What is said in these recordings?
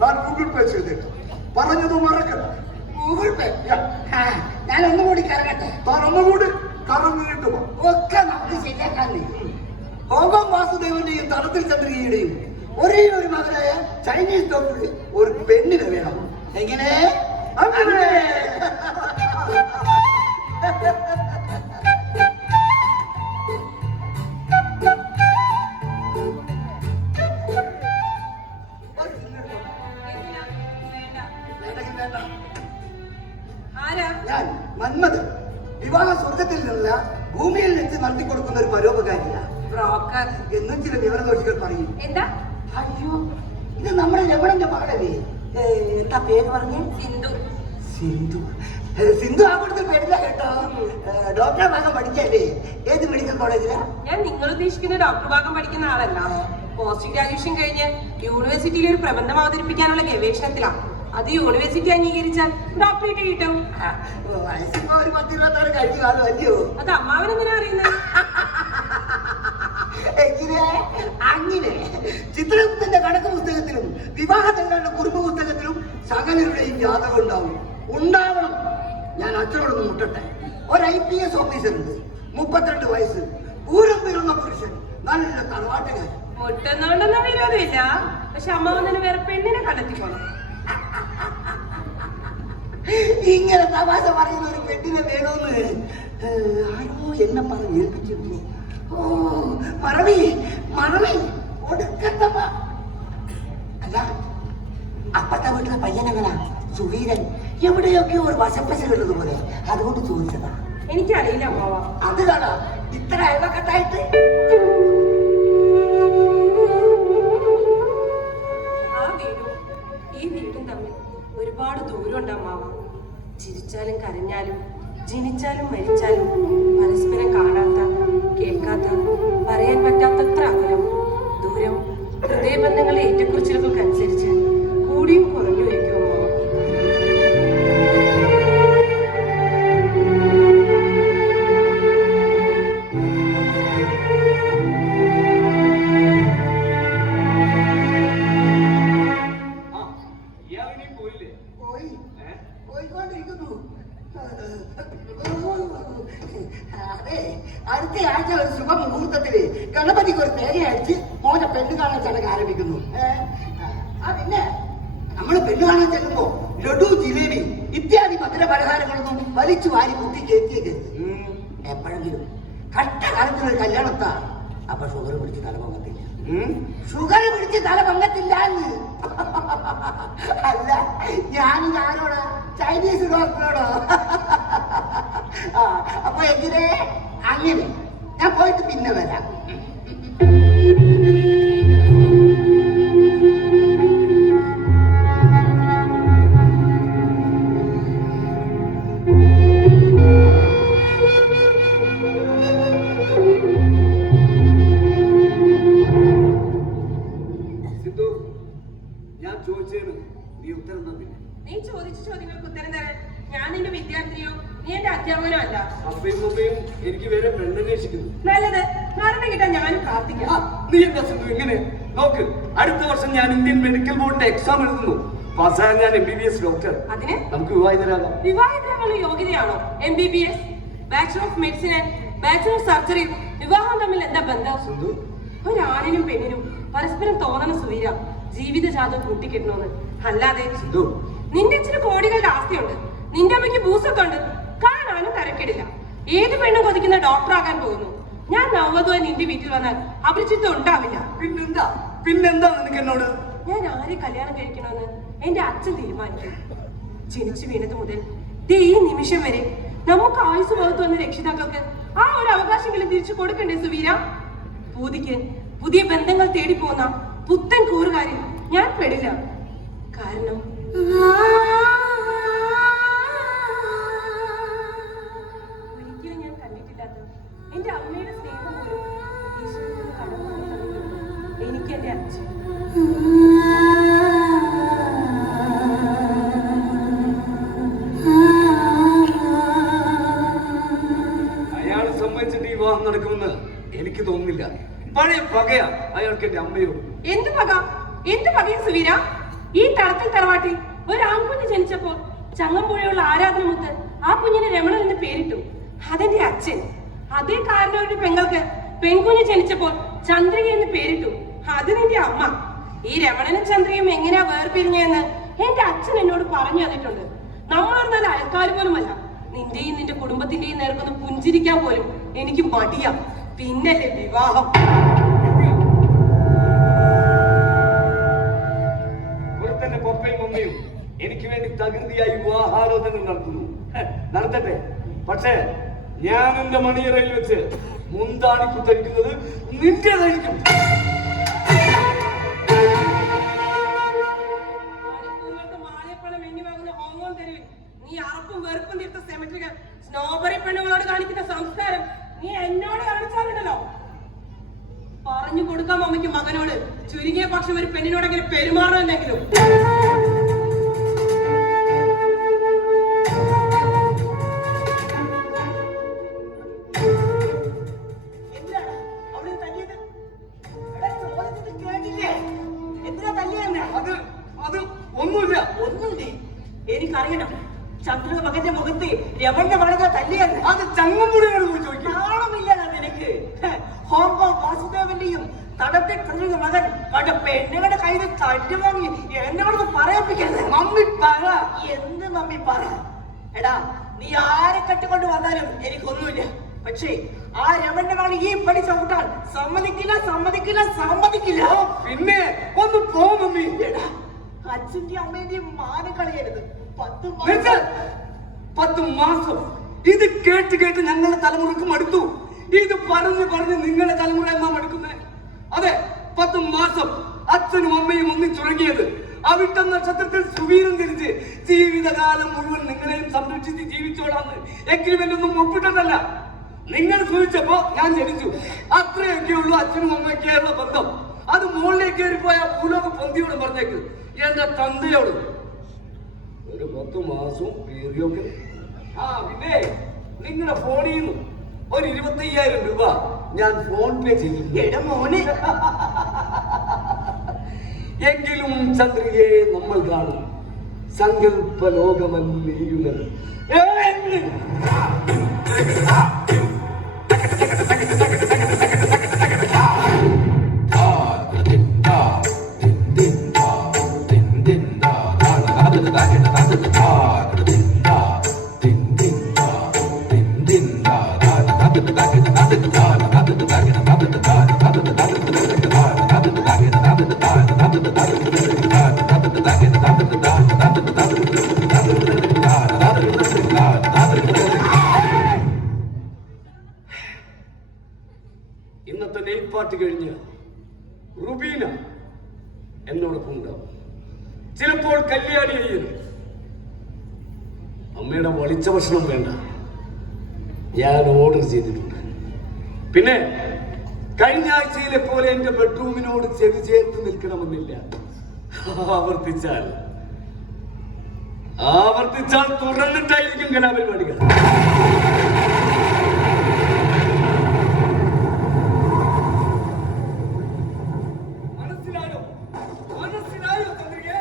நான் ഗൂഗിൾ പേ ചെയ്തേക്കാം. പറഞ്ഞത് മറക്കണ്ട. ഗൂഗിൾ പേ ഞാൻ ഒന്നുകൂടി കറങ്ങട്ടെ. താൻ ഒന്നുകൂടി കറങ്ങിയിട്ട് പോ. ഒക്കെ നമുക്ക് ശരിയാക്കാന്നേ. ഹോങ്കോങ് വാസുദേവന്റെയും തടത്തിൽ ചന്ദ്രികയുടെയും ഒരേ ഒരു മകനായ ചൈനീസ് ഡോക്ടറിന് ഒരു പെണ്ണിനെ വേണം. എങ്ങനെ? അങ്ങനെ ഞാൻ മന്മഥൻ. വിവാഹ സ്വർഗത്തിൽ നിന്നല്ല ഭൂമിയിൽ വെച്ച് നടത്തി കൊടുക്കുന്ന ഒരു പരോപകാരിയാണ്. ബ്രോക്കർ എന്നും ചില വിവരദോഷികൾ പറയും. എന്താ? അയ്യോ, ഇത് നമ്മുടെ രമണന്റെ മകളല്ലേ? എന്താ പേര് പറഞ്ഞേ? സിന്ധു. സിന്ധു. സിന്ധു ആ കൂടുതൽ പേരില്ല കേട്ടോ. ഡോക്ടറെ ഭാഗം പഠിക്കല്ലേ? ഏത് മെഡിക്കൽ കോളേജിലാ? ഞാൻ നിങ്ങൾ ഉദ്ദേശിക്കുന്ന ഡോക്ടർ ഭാഗം പഠിക്കുന്ന ആളല്ല. പോസ്റ്റ് ഗ്രാജുവേഷൻ കഴിഞ്ഞ് യൂണിവേഴ്സിറ്റിയിൽ ഒരു പ്രബന്ധം അവതരിപ്പിക്കാനുള്ള ഗവേഷണത്തിലാണ്. അത് യൂണിവേഴ്സിറ്റി അംഗീകരിച്ചാൽ ഡോക്ടറേറ്റ് കിട്ടും. ഒരു 10-26 കഴിഞ്ഞു കാണും അല്ലയോ? അത് അമ്മാവനെന്തിനാ അറിയുന്നത്? അങ്ങനെ ചിത്രത്തിന്റെ കണക്ക് പുസ്തകത്തിലും വിവാഹത്തിന്റെ കുടുംബ പുസ്തകത്തിലും സകലരുടെയും ജാതകം ഉണ്ടാവണം. ഞാൻ അച്ഛനോടൊന്ന് മുട്ടട്ടെ. ഒരു IPS ഓഫീസർ ഉണ്ട്, 32 വയസ്സ്, പൂരം വീറുന്ന പുരുഷൻ, നല്ല തറവാട്ടുകാരൻ. മുട്ടുന്നോണ്ടൊന്നും വിരോധമില്ല. പക്ഷെ അമ്മാവനെ വേറെ പെണ്ണിനെ കണ്ടെത്തിക്കോണം. ഇങ്ങനെ തമാശ പറയുന്ന ഒരു പെണ്ണിനെ വേണമെന്ന് ആരോ എന്നെ പറഞ്ഞ് ഏൽപ്പിച്ചിരുന്നു. ഓ മറവി ഒടുക്കത്തമ്മ. അല്ല, അപ്പത്തെ വീട്ടിലെ പയ്യനെങ്ങനാ? സുവീരൻ എവിടെയൊക്കെയോ ഒരു വശപ്പശലുള്ളത് പോലെ, അതുകൊണ്ട് ചോദിച്ചതാ. എനിക്കറിയില്ല അമ്മാവ. അത് കാണാ ഇത്ര അയൽവക്കത്തായിട്ട്. ആ വീടും ഈ വീടും തമ്മിൽ ഒരുപാട് ദൂരമുണ്ട് അമ്മാവ. ചിരിച്ചാലും കരഞ്ഞാലും ജനിച്ചാലും മരിച്ചാലും പരസ്പരം കാണാത്ത, കേൾക്കാത്ത, പറയാൻ പറ്റാത്തത്ര അകലം. ദൂരം ഹൃദയബന്ധങ്ങളെ ഏറ്റക്കുറിച്ചിലുകൾക്കനുസരിച്ച് കൂടിയും കുറഞ്ഞു വയ്ക്കും അമ്മാവ. പോയിക്കൊണ്ടിരിക്കുന്നു. അതെ, അടുത്ത ആഴ്ച ഒരു ശുഭമുഹൂർത്തത്തില് ഗണപതിക്ക് ഒരു തേങ്ങ അടിച്ച് മോനെ പെണ്ണ് കാണാൻ ചടങ്ങ് ആരംഭിക്കുന്നു. പിന്നെ നമ്മള് പെണ്ണ് കാണാൻ ചെല്ലുമ്പോ ലഡു, ജിലേബി ഇത്യാദി മധുര പലഹാരങ്ങളൊന്നും വലിച്ചു വാരി കുത്തി കയറ്റിയേക്ക്. എപ്പോഴെങ്കിലും കഷ്ടകാലത്തിലൊരു കല്യാണത്താ. അപ്പൊ ഷുഗർ പിടിച്ച് തല പൊങ്ങത്തില്ല. എന്ന്. അല്ല, ഞാനിത് ആരോടാ? ചൈനീസ് ഡോക്ടറോടോ? അപ്പൊ എങ്ങനെ? അങ്ങനെ ഞാൻ പോയിട്ട് പിന്നെ വരാം. നീ ചോദിച്ച ചോദ്യങ്ങൾക്ക് ഉത്തരം തരാൻ ഞാൻ നിന്റെ വിദ്യാർത്ഥിയോ നീ എന്റെ അധ്യാപകനോ അല്ല. എനിക്ക് വേറെ പെണ്ണന്വേഷിക്കുന്നു. നല്ലത്, മരണം കിട്ടാൻ ഞാനും പ്രാർത്ഥിക്കാം. നീ എന്താ സിന്ധു ഇങ്ങനെ? നോക്ക്, അടുത്ത വർഷം ഞാൻ ഇന്ത്യൻ മെഡിക്കൽ ബോർഡിന്റെ എക്സാം എഴുതുന്നു. പാസ്സായ ഞാൻ MBBS ഡോക്ടർ. അതിന് നമുക്ക് വിവാഹിതരാകാം. വിവാഹിതരാകാനുള്ള യോഗ്യതയാണോ MBBS? Bachelor of medicine and bachelor of surgery വിവാഹം തമ്മിൽ എന്താ ബന്ധം? സിന്ധു, ഒരാണിനും പെണ്ണിനും പരസ്പരം തോന്നണ സുവീര ജീവിതജാതം കൂട്ടിക്കെട്ടണമെന്ന്. അല്ലാതെ സിന്ധു, നിന്റെ അച്ഛന് കോടികളുടെ ആസ്തിയുണ്ട്, നിന്റെ അമ്മയ്ക്ക് ഭൂസ്വത്ത് ഉണ്ട്, കാണാനും തരക്കേടില്ല. ഏത് പെണ്ണും കൊതിക്കുന്ന ഡോക്ടറാകാൻ പോകുന്നു. ഞാൻ നവവധുവായി നിന്റെ വീട്ടിൽ വന്നാൽ അപരിചിതം ഉണ്ടാവില്ല. പിന്നെന്താ നിനക്ക് എന്നോട്? ഞാൻ ആരെ കല്യാണം കഴിക്കണമെന്ന് എന്റെ അച്ഛൻ തീരുമാനിക്കും. ജനിച്ചു വീണത് മുതൽ ഈ നിമിഷം വരെ നമുക്ക് ആയുസ് പകർത്തു വന്ന രക്ഷിതാക്കൾക്ക് ആ ഒരു അവകാശമെങ്കിലും തിരിച്ചു കൊടുക്കണ്ടേ സുവീര? പൂതിക്ക് പുതിയ ബന്ധങ്ങൾ തേടിപ്പോന്ന പുത്തൻ കൂറുകാരിൽ ഞാൻ പെടില്ല. കാരണം ഒരിക്കലും ഞാൻ കണ്ടിട്ടില്ലാത്ത എന്റെ അമ്മയുടെ സ്നേഹം പോലും ഈശ്വരന് കടന്നു എനിക്ക് എന്റെ അച്ഛൻ. അയാൾ സമ്മതിച്ചിട്ട് ഈ വിവാഹം നടക്കുമെന്ന് എനിക്ക് തോന്നുന്നില്ല. പഴയ പകയാ അയാൾക്ക് എന്റെ അമ്മയോട്. എന്ത് പക? എന്ത് പകയും സുവീര? ഈ തടത്തിൽ തറവാട്ടിൽ ഒരു ആൺകുഞ്ഞ് ജനിച്ചപ്പോ ചങ്ങമ്പുഴയുള്ള ആരാധനമുത്ത് ആ കുഞ്ഞിന് രമണൻ എന്ന് പേരിട്ടു. അതെന്റെ അച്ഛൻ. അതേ കാരണവരുടെ പെങ്ങൾക്ക് പെൺകുഞ്ഞ് ജനിച്ചപ്പോൾ ചന്ദ്രിക എന്ന് പേരിട്ടു. അത് നിന്റെ അമ്മ. ഈ രമണനും ചന്ദ്രികയും എങ്ങനെയാ വേർപിരിഞ്ഞെന്ന് എന്റെ അച്ഛൻ എന്നോട് പറഞ്ഞു തന്നിട്ടുണ്ട്. നമ്മളൊരു നല്ല അയൽക്കാർ പോലുമല്ല. നിന്റെയും നിന്റെ കുടുംബത്തിന്റെയും നേർക്കൊന്ന് പുഞ്ചിരിക്കാൻ പോലും എനിക്ക് മടിയാ. പിന്നല്ലേ വിവാഹം. ഒരുത്തന്റെ പപ്പയും മമ്മയും എനിക്ക് വേണ്ടി തകൃതിയായി വിവാഹാലോചന നടത്തട്ടെ. പക്ഷേ ഞാൻ എന്റെ മണിയറയിൽ വെച്ച് മുന്താണി കുത്തരിക്കുന്നത് നിന്റേതായിരിക്കും. നീ അറപ്പും വെറുപ്പും തീർത്ത സെമിട്രികൾ സ്നോബറി പെണ്ണുങ്ങളോട് കാണിക്കുന്ന സംസ്കാരം നീ എന്നോട് കാണിച്ചാലുണ്ടല്ലോ. പറഞ്ഞു കൊടുക്കാം അമ്മയ്ക്ക് മകനോട്. ചുരുങ്ങിയ പക്ഷം ഒരു പെണ്ണിനോടെങ്കിലും പെരുമാറണമെന്നെങ്കിലും. എനിക്കറിയണം. ചന്ദ്രന്റെ മകന്റെ മുഖത്ത് രമണന്റെ മകനെ തല്ലിയെന്ന്. അത് ചങ്ങമ്പുഴയോട് പോയി ചോദിക്കും. നാണമില്ല നിനക്ക്. ഹോങ്കോങ് വാസുദേവന്റെയും തടത്തിൽ പിറന്ന മകൻ കണ്ട പെണ്ണുങ്ങളുടെ കയ്യിൽ തല്ലു വാങ്ങി എന്നോട് പറയിപ്പിക്കരുത്. മമ്മി പറ. എന്ത് മമ്മി പറ? എടാ, നീ ആരെ കെട്ടിക്കൊണ്ട് വന്നാലും എനിക്കൊന്നുമില്ല. പക്ഷേ ആ രമണന്റെ മകൻ ഈ പടി ചവിട്ടാൻ സമ്മതിക്കില്ല, സമ്മതിക്കില്ല, സമ്മതിക്കില്ല. പിന്നെ ഒന്ന് പോ മമ്മി. എടാ, അച്ഛന്റെ അമ്മേന്റെയും മാനം കളയരുത്. 10 മാസം ഇത് കേട്ട് കേട്ട് ഞങ്ങളുടെ തലമുറക്ക് മടുത്തു. ഇത് പറഞ്ഞ് പറഞ്ഞ് നിങ്ങളുടെ തലമുറ എന്നാ മടുക്കുന്നേ? അതെ, 10 മാസം അച്ഛനും അമ്മയും ഒന്നിച്ചുറങ്ങിയത് അവിട്ട നക്ഷത്രത്തിൽ സുവീരം തിരിച്ച് ജീവിതകാലം മുഴുവൻ നിങ്ങളെയും സംരക്ഷിച്ച് ജീവിച്ചോളാന്ന് എഗ്രിമെന്റ് ഒന്നും ഒപ്പിട്ടല്ല. നിങ്ങൾ സൂചിച്ചപ്പോ ഞാൻ ജനിച്ചു. അത്രയൊക്കെ ഉള്ളൂ അച്ഛനും അമ്മയ്ക്കുള്ള ബന്ധം. അത് മുകളിലേക്ക് കയറിപ്പോയ ഭൂലോക പൊന്തിയോട് പറഞ്ഞേക്ക്, എന്റെ തന്തയോട്. ഒരു 10 മാസവും പീറിയൊക്കെ. പിന്നെ നിങ്ങളുടെ ഫോണിൽ നിന്ന് ഒരു 25,000 രൂപ ഞാൻ ഫോൺ പേ ചെയ്തു. മോനെ, എങ്കിലും ചന്ദ്രികയെ നമ്മൾ കാണും. സങ്കല്പ ലോകമല്ലേയുന്നത്. ഇന്നത്തെ നെയ്റ്റ് പാർട്ടി കഴിഞ്ഞ് റുബീന എന്നോടൊപ്പം ഉണ്ടാവും. ചിലപ്പോൾ കല്യാണി അയ്യൻ. അമ്മയുടെ വളിച്ച ഭക്ഷണം വേണ്ട, ഞാൻ ഓർഡർ ചെയ്തിട്ടുണ്ട്. പിന്നെ കഴിഞ്ഞ ആഴ്ചയിലെ പോലെ എന്റെ ബെഡ്റൂമിനോട് ചെവി ചേർത്ത് നിൽക്കണമെന്നില്ല. ആവർത്തിച്ചാൽ തുടർന്നിട്ടായിരിക്കും കലാപരിപാടികൾ. മനസ്സിലായോ ചന്ദ്രികേ?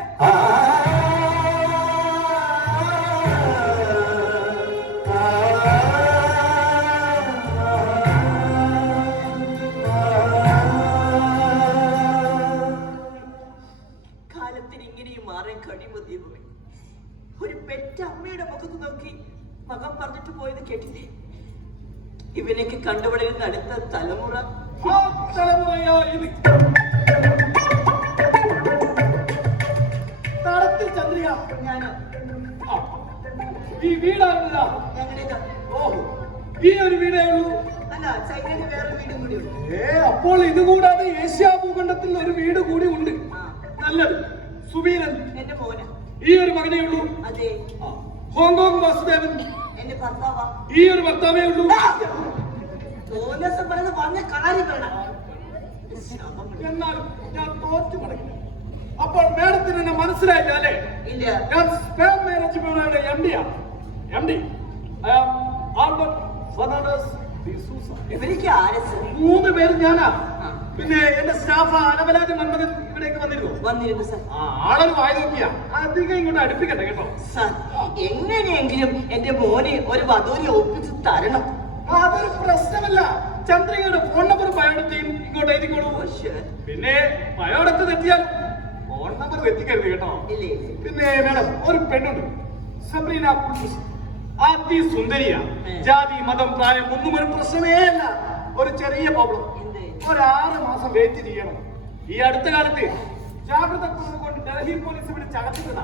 ഒരു പെറ്റ അമ്മയുടെ മുഖത്ത് നോക്കി മകൻ പറഞ്ഞിട്ട് പോയത് കേട്ടില്ലേ? ഇവനൊക്കെ കണ്ടുവളരുന്ന അടുത്ത തലമുറ ചന്ദ്രിക. ഞാനോ? ഈ വീടാണല്ല ഞങ്ങളുടേതാ. ഓഹോ, ഈ ഒരു വീടേ ഉള്ളൂ? അല്ല, ചൈനയിൽ വേറെ വീടും കൂടി ഉണ്ട്. അപ്പോൾ ഇത് കൂടാതെ ഏഷ്യാ ഭൂഖണ്ഡത്തിൽ ഒരു വീട് കൂടി ഉണ്ട്. നല്ലത്. സുവീരൻ എന്റെ മോന. ഈ ഒരു മകനേ ഉള്ളൂ? അതെ. ഹോങ്കോങ് വാസുദേവൻ എന്റെ ഭർത്താവാ. ഈ ഒരു ഭർത്താവേ ഉള്ളൂ? പറഞ്ഞ കാര്യം വേണം. എന്നാലും ഞാൻ തോറ്റു പറയില്ല. അപ്പോൾ മേഡത്തിന് എന്നെ മനസ്സിലായില്ല അല്ലേ? ഇല്ല. ഞാൻ സ്പാം മാനേജ് ബ്യൂറോയുടെ എംഡിയാണ്. MD Albert Fernandes D'Souza. ഇവർക്ക് ആരസ്? 3 പേര് ഞാനാ. പിന്നെ എന്റെ സ്റ്റാഫ് അനവലാതി മന്മഥൻ ഇവിടേക്ക് വന്നിരുന്നു സർ. ആളൊരു വായി നോക്കിയാ അധികം ഇങ്ങോട്ട് അടുപ്പിക്കട്ടെ കേട്ടോ. സർ, എങ്ങനെയെങ്കിലും എന്റെ മോനെ ഒരു വധൂരി ഒപ്പിച്ച് തരണം. അതൊരു പ്രശ്നമല്ല. ചന്ദ്രികയുടെ ഫോൺ നമ്പർ ബയോഡറ്റയും ഇങ്ങോട്ട് എഴുതിക്കോളൂ. പിന്നെ ബയോഡറ്റ് തെറ്റിയാൽ ഫോൺ നമ്പർ തെറ്റിക്കരുത് കേട്ടോ. ഇല്ലേ? പിന്നെ മേഡം, ഒരു പെണ്ണുണ്ട്, സബ്രീന കുൽബുസ്. അതിസുന്ദരിയാ. ജാതി മതം പ്രായം ഒന്നും ഒരു പ്രശ്നമേ അല്ല. ഒരു ചെറിയ പ്രോബ്ലം, ഒരു 6 മാസം വെയിറ്റ് ചെയ്യണം. ഈ അടുത്ത കാലത്ത് ജാഗ്രത കൊണ്ട് ഡൽഹി പോലീസ് വിളിച്ച് അകത്തിരുന്ന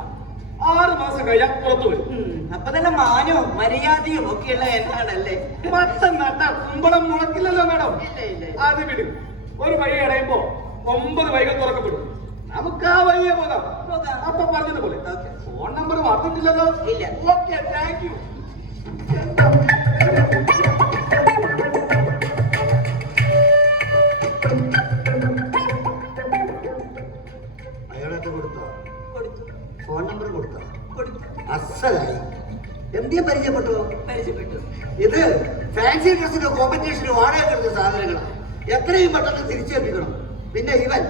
6 മാസം കഴിയാൻ പുറത്തു വരും. അപ്പൊ തന്നെ മാനവും മര്യാദയും ഒക്കെയുള്ള എന്നാണല്ലേ? മത്തം നട്ട കുമ്പളം മുളക്കില്ലല്ലോ മേഡം. ഇല്ല. അത് വിടും. ഒരു വഴി അടയുമ്പോ 9 വഴികൾ തുറക്കപ്പെടും. നമുക്ക് ആ വഴിയെ പോകാം. അപ്പൊ പറഞ്ഞതുപോലെ ഫോൺ നമ്പർ മറന്നിട്ടില്ലല്ലോ? ഇല്ല. Okay, thank you. അയാളൊക്കെ കൊടുത്തോ? കൊടുത്തു. ഫോൺ നമ്പർ കൊടുത്തോ? കൊടുത്തു. അസലായി. എംഡിയെ പരിചയപ്പെട്ടോ? പരിചയപ്പെട്ടു. ഇത് ഫാൻസി ഡ്രസ്സിന്റെ കോമ്പറ്റീഷന് വാടക എടുത്ത സാധനങ്ങളാണ്. എത്രയും പെട്ടെന്ന് തിരിച്ചേൽപ്പിക്കണം. പിന്നെ ഇവൻ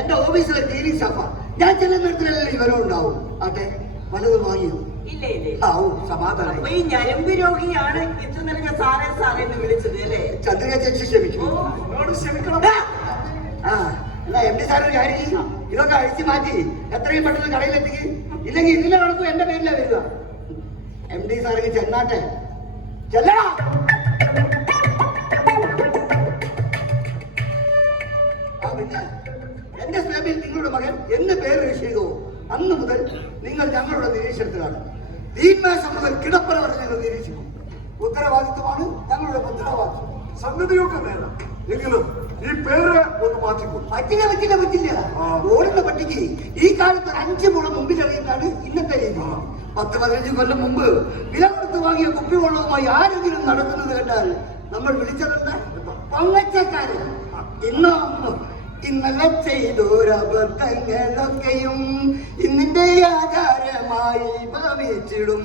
എന്റെ ഓഫീസിലെ ക്ലീനിങ് സ്റ്റാഫാ. ഞാൻ ചെല്ലുന്നിടത്തിലെല്ലാം ഇവനും ഉണ്ടാവും. അതെ, വല്ലതും വാങ്ങിയോ? ഇല്ല. ആവും, സമാധാനം. അപ്പൊ ഈ ഞരമ്പ് രോഗിയാണ് ഇത്ര നിലഞ്ഞ സാറേ എന്ന് വിളിച്ചത് അല്ലേ? ചന്ദ്രിക ചേച്ചി ക്ഷമിക്കും. എന്നോട് ക്ഷമിക്കണം. ആ, എന്നാ എം ഡി സാറിന് കാര്യം ചെയ്യും. ഇതൊക്കെ അഴിച്ചു മാറ്റി എത്രയും പെട്ടെന്ന് കടയിലെത്തിക്ക്. ഇല്ലെങ്കിൽ ഇതിലെ കണക്കും എന്റെ പേരിലാ വരിക. എം ഡി സാറിന് ചെന്നാട്ടെ. ചെല്ലടാ. പിന്നെ എന്റെ സ്ലാബിൽ നിങ്ങളുടെ മകൻ എന്ന് പേര് രജിസ്റ്റർ ചെയ്തോ അന്ന് മുതൽ നിങ്ങൾ ഞങ്ങളുടെ നിരീക്ഷണത്തിലാണ്. തീന്മേശം മുതൽ കിടപ്പറ വരെ ഞങ്ങൾ നിരീക്ഷിക്കും. ഉത്തരവാദിത്വമാണ് ഞങ്ങളുടെ ഉത്തരവാദിത്വം. സംഗതിയൊക്കെ നേരം. എങ്കിലും ഈ പേര് ഒന്ന് മാറ്റിക്കും. പറ്റില്ല. ഓടുന്ന പട്ടിക്ക് ഈ കാലത്ത് 5 മുള മുമ്പിൽ അറിയുന്നതാണ് ഇന്നത്തെ രീതി. 10-15 കൊല്ലം മുമ്പ് വില കൊടുത്ത് വാങ്ങിയ കുപ്പിവെള്ളവുമായി ആരെങ്കിലും നടക്കുന്നത് കണ്ടാൽ നമ്മൾ വിളിച്ചതെന്താ? പൊങ്ങച്ചക്കാരൻ. ഇന്നലെ ചെയ്തോരബദ്ധങ്ങളൊക്കെയും ഇന്നിന്റെ ആചാരമായി ഭാവിച്ചിടും.